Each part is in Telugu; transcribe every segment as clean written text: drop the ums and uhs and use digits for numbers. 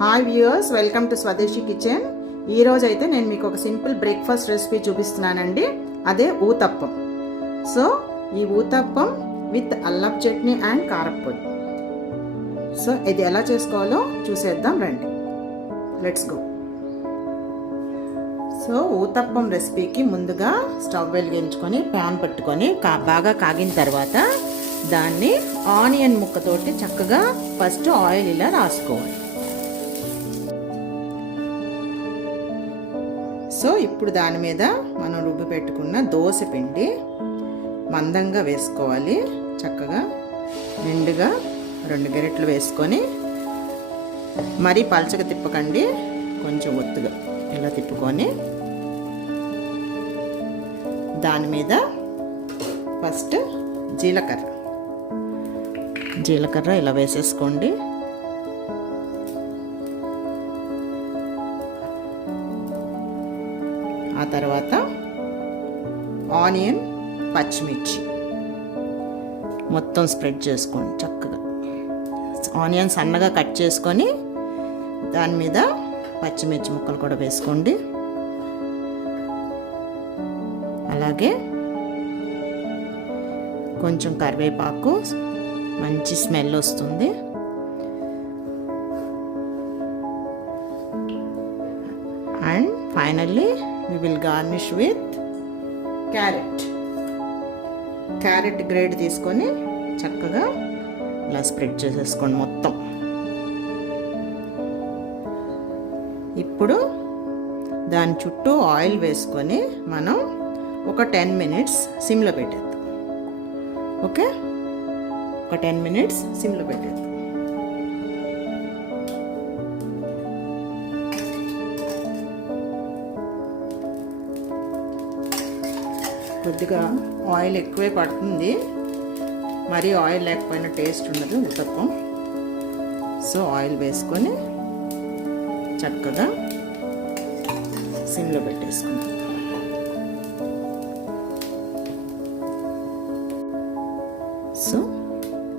హాయ్ వ్యూయర్స్, వెల్కమ్ టు స్వదేశీ కిచెన్. ఈ రోజు అయితే నేను మీకు ఒక సింపుల్ బ్రేక్ఫాస్ట్ రెసిపీ చూపిస్తున్నానండి. అదే ఊతప్పం. సో ఈ ఊతప్పం విత్ అల్లం చట్నీ అండ్ కారప్పొడి. సో ఇది ఎలా చేసుకోవాలో చూసేద్దాం రండి. Let's go. సో ఊతప్పం రెసిపీకి ముందుగా స్టవ్ వెలిగించుకొని ప్యాన్ పెట్టుకొని బాగా కాగిన తర్వాత దాన్ని ఆనియన్ ముక్కతోటి చక్కగా ఫస్ట్ ఆయిల్ ఇలా రాసుకోవాలి. సో ఇప్పుడు దాని మీద మనం రుబ్బి పెట్టుకున్న దోశ పిండి మందంగా వేసుకోవాలి. చక్కగా నిండుగా 2 గరిటెలు వేసుకొని మరీ పలచగా తిప్పకండి, కొంచెం ఒత్తుగా ఇలా తిప్పుకొని దాని మీద ఫస్ట్ జీలకర్ర ఇలా వేసేసుకోండి. ఆ తర్వాత ఆనియన్, పచ్చిమిర్చి మొత్తం స్ప్రెడ్ చేసుకోండి. చక్కగా ఆనియన్ సన్నగా కట్ చేసుకొని దాని మీద పచ్చిమిర్చి ముక్కలు కూడా వేసుకోండి. అలాగే కొంచెం కరివేపాకు, మంచి స్మెల్ వస్తుంది. And finally we will garnish with carrot grade తీసుకొని చక్కగా ఇలా స్ప్రెడ్ చేసేసుకోండి మొత్తం. ఇప్పుడు దాని చుట్టూ ఆయిల్ వేసుకొని మనం ఒక 10 మినిట్స్ సిమ్లో పెట్టేద్దాం. ఓకే, ఒక 10 మినిట్స్ సిమ్లో పెట్టేద్దాం. కొద్దిగా ఆయిల్ ఎక్కువే పడుతుంది, మరీ ఆయిల్ లేకపోయినా టేస్ట్ ఉండదు ఊతప్పం. సో ఆయిల్ వేసుకొని చక్కగా సిమ్లో పెట్టేసుకుంటాం. సో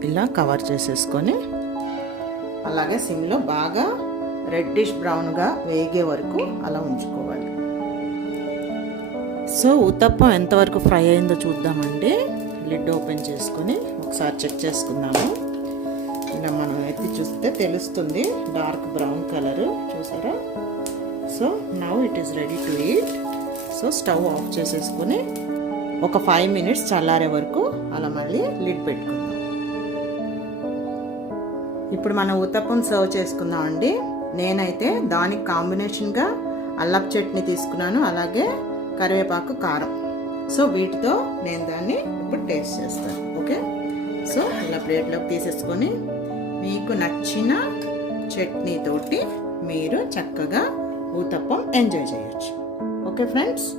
ఇలా కవర్ చేసేసుకొని అలాగే సిమ్లో బాగా రెడ్డిష్ బ్రౌన్గా వేగే వరకు అలా ఉంచుకోవాలి. సో ఊతప్పం ఎంతవరకు ఫ్రై అయిందో చూద్దామండి. లిడ్ ఓపెన్ చేసుకొని ఒకసారి చెక్ చేసుకుందాము. ఇలా మనం ఎత్తి చూస్తే తెలుస్తుంది, డార్క్ బ్రౌన్ కలరు చూసారా. So now it is ready to eat. So stove off చేసేసుకొని ఒక 5 మినిట్స్ చల్లారే వరకు అలా మళ్ళీ లిడ్ పెట్టుకుందాం. ఇప్పుడు మనం ఊతప్పం సర్వ్ చేసుకుందామండి. నేనైతే దానికి కాంబినేషన్గా అల్లపు చట్నీ తీసుకున్నాను, అలాగే కరివేపాకు, కారం. సో వీటితో నేను దాన్ని ఇప్పుడు టేస్ట్ చేస్తాను. ఓకే, సో ఇలా ప్లేట్లోకి తీసేసుకొని మీకు నచ్చిన చట్నీతోటి మీరు చక్కగా ఊతప్పం ఎంజాయ్ చేయొచ్చు. Okay friends.